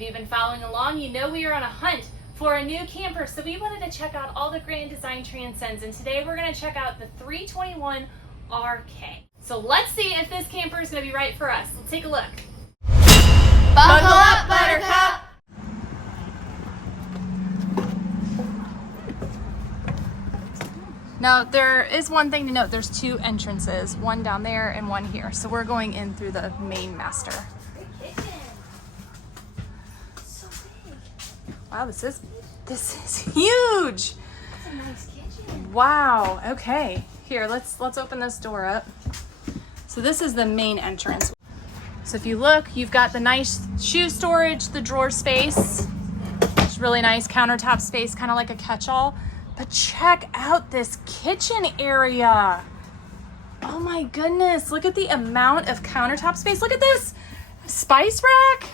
If you've been following along, you know we are on a hunt for a new camper, so we wanted to check out all the Grand Design Transcends, and today we're going to check out the 321RK. So let's see if this camper is going to be right for us. Let's take a look. Buckle up, Buttercup! Now, there is one thing to note. There's two entrances, one down there and one here. So we're going in through the main master. So big. Wow, this is huge. That's a nice kitchen. Wow. Okay. Here, let's open this door up. So this is the main entrance. So if you look, you've got the nice shoe storage, the drawer space. It's really nice countertop space, kind of like a catch-all. But check out this kitchen area. Oh my goodness. Look at the amount of countertop space. Look at this spice rack.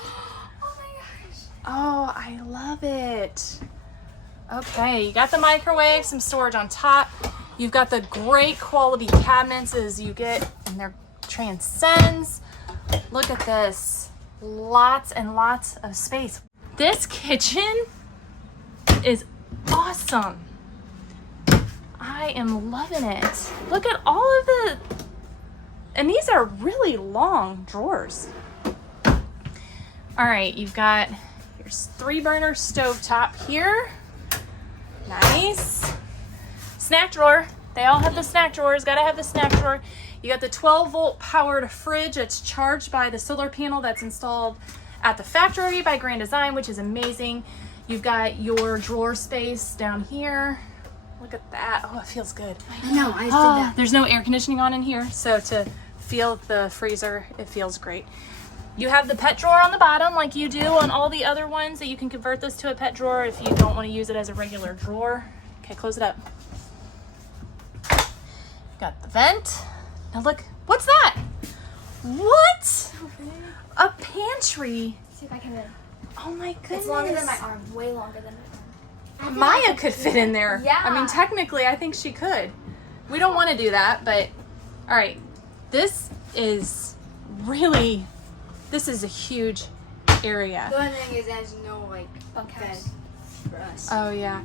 Oh my gosh. Oh, I love it. Okay, you got the microwave, some storage on top. You've got the great quality cabinets as you get in their Transcends. Look at this. Lots and lots of space. This kitchen is awesome. I am loving it. Look at all of the, and these are really long drawers. All right, you've got your 3-burner stovetop here. Nice. Snack drawer. They all have the snack drawers. Gotta have the snack drawer. You got the 12-volt powered fridge that's charged by the solar panel that's installed at the factory by Grand Design, which is amazing. You've got your drawer space down here. Look at that. Oh, it feels good. I know, I did that. There's no air conditioning on in here, so to feel the freezer, it feels great. You have the pet drawer on the bottom like you do on all the other ones, that you can convert this to a pet drawer if you don't want to use it as a regular drawer. Okay, close it up. Got the vent. Now look, what's that? What? So big. A pantry. See if I can. Oh my goodness. It's longer than my arm. Way longer than my arm. Maya could fit in there. Yeah. I mean, technically, I think she could. We don't want to do that, but all right. This is really, this is a huge area. The only thing is there's no like bunkhouse for us. Oh yeah.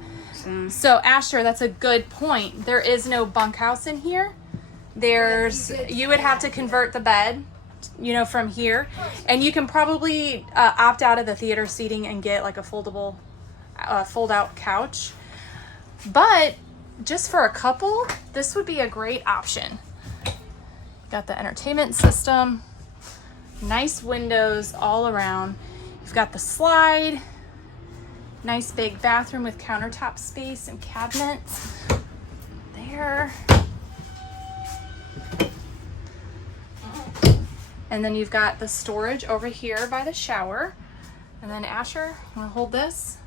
So Asher, that's a good point. There is no bunkhouse in here. You would have to convert the bed, you know, from here, and you can probably opt out of the theater seating and get like a foldable, fold-out couch. But just for a couple, this would be a great option. Got the entertainment system, nice windows all around. You've got the slide. Nice big bathroom with countertop space and cabinets there. And then you've got the storage over here by the shower. And then Asher, you wanna hold this?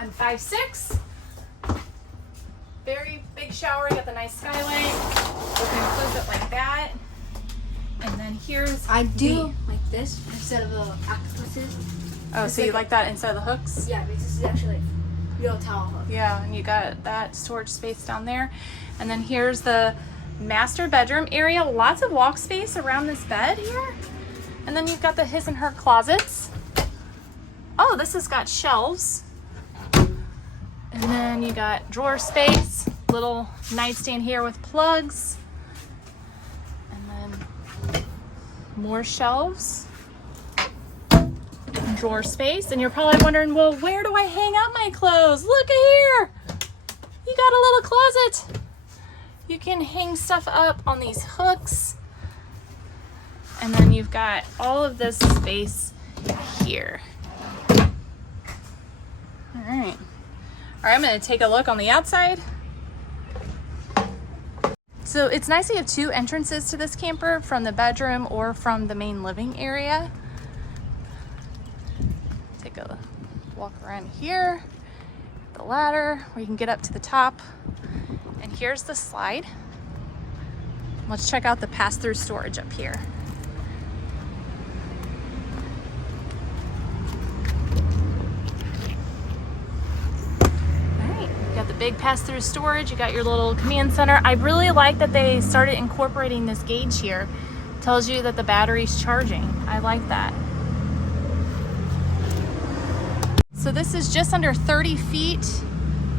I'm 5'6". Very big shower, you got the nice skylight. We're gonna close it like that. And then here's I do like this instead of the octopuses. Oh, so you like that instead of the hooks? Yeah, because this is actually real towel hook. Yeah, and you got that storage space down there. And then here's the master bedroom area. Lots of walk space around this bed here. And then you've got the his and her closets. Oh, this has got shelves. And then you got drawer space, little nightstand here with plugs. And then more shelves. Drawer space. And you're probably wondering, well, where do I hang out my clothes? Look at here. You got a little closet. You can hang stuff up on these hooks. And then you've got all of this space here. All right. All right, I'm going to take a look on the outside. So it's nice to have two entrances to this camper, from the bedroom or from the main living area. Take a walk around here, the ladder where you can get up to the top. And here's the slide. Let's check out the pass-through storage up here. All right, you got the big pass-through storage. You got your little command center. I really like that they started incorporating this gauge here. It tells you that the battery's charging. I like that. So this is just under 30 feet,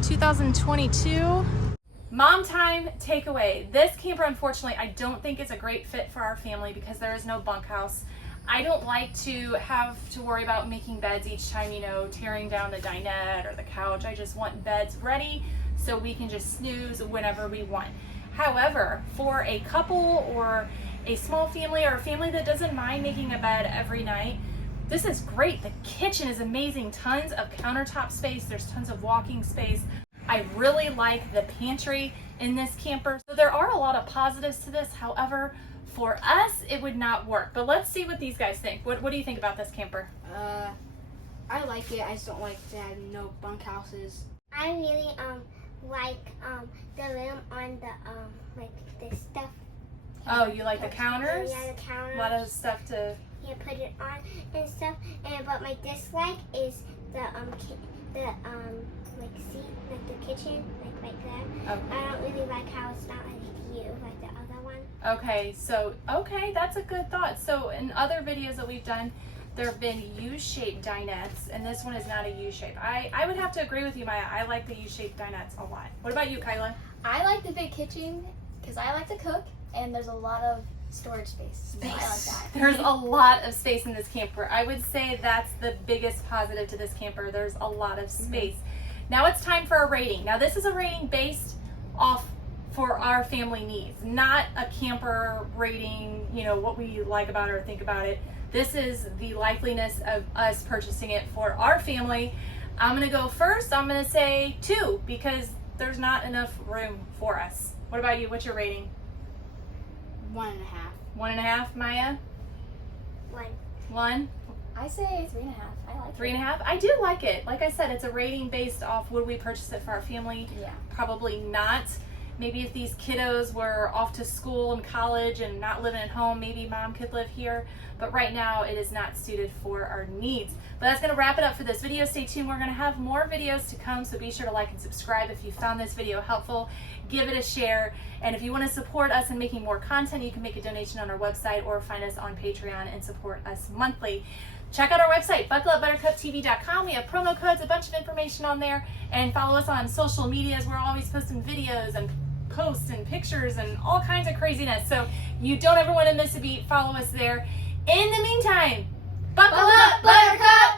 2022. Mom time takeaway. This camper, unfortunately, I don't think is a great fit for our family because there is no bunkhouse. I don't like to have to worry about making beds each time, you know, tearing down the dinette or the couch. I just want beds ready so we can just snooze whenever we want. However, for a couple or a small family or a family that doesn't mind making a bed every night, this is great. The kitchen is amazing. Tons of countertop space. There's tons of walking space. I really like the pantry in this camper. So there are a lot of positives to this. However, for us, it would not work. But let's see what these guys think. What do you think about this camper? I like it. I just don't like to have no bunkhouses. I really like the room on the like this stuff. Oh, you like the counters? Yeah, the counters. A lot of stuff to... Yeah, put it on and stuff. And but my dislike is the like seat, like the kitchen, like right there. Okay. I don't really like how it's not like you, like the other one. Okay, so, okay, that's a good thought. So in other videos that we've done, there have been U-shaped dinettes, and this one is not a U-shape. I would have to agree with you, Maya. I like the U-shaped dinettes a lot. What about you, Kyla? I like the big kitchen because I like to cook, and there's a lot of storage space. So I like that. There's a lot of space in this camper. I would say that's the biggest positive to this camper. There's a lot of space. Now it's time for a rating. Now this is a rating based off for our family needs, not a camper rating, you know, what we like about it or think about it. This is the likeliness of us purchasing it for our family. I'm gonna go first. I'm gonna say 2 because there's not enough room for us. What about you? What's your rating? 1.5. 1.5, Maya? 1. 1? I say 3.5. I like 3.5? I do like it. Like I said, it's a rating based off would we purchase it for our family? Yeah. Probably not. Maybe if these kiddos were off to school and college and not living at home, maybe mom could live here. But right now it is not suited for our needs. But that's going to wrap it up for this video. Stay tuned. We're going to have more videos to come, so be sure to like and subscribe if you found this video helpful. Give it a share. And if you want to support us in making more content, you can make a donation on our website or find us on Patreon and support us monthly. Check out our website, buckleupbuttercuptv.com. We have promo codes, a bunch of information on there, and follow us on social medias. We're always posting videos and posts and pictures and all kinds of craziness. So you don't ever want to miss a beat. Follow us there. In the meantime, buckle up, Buttercup!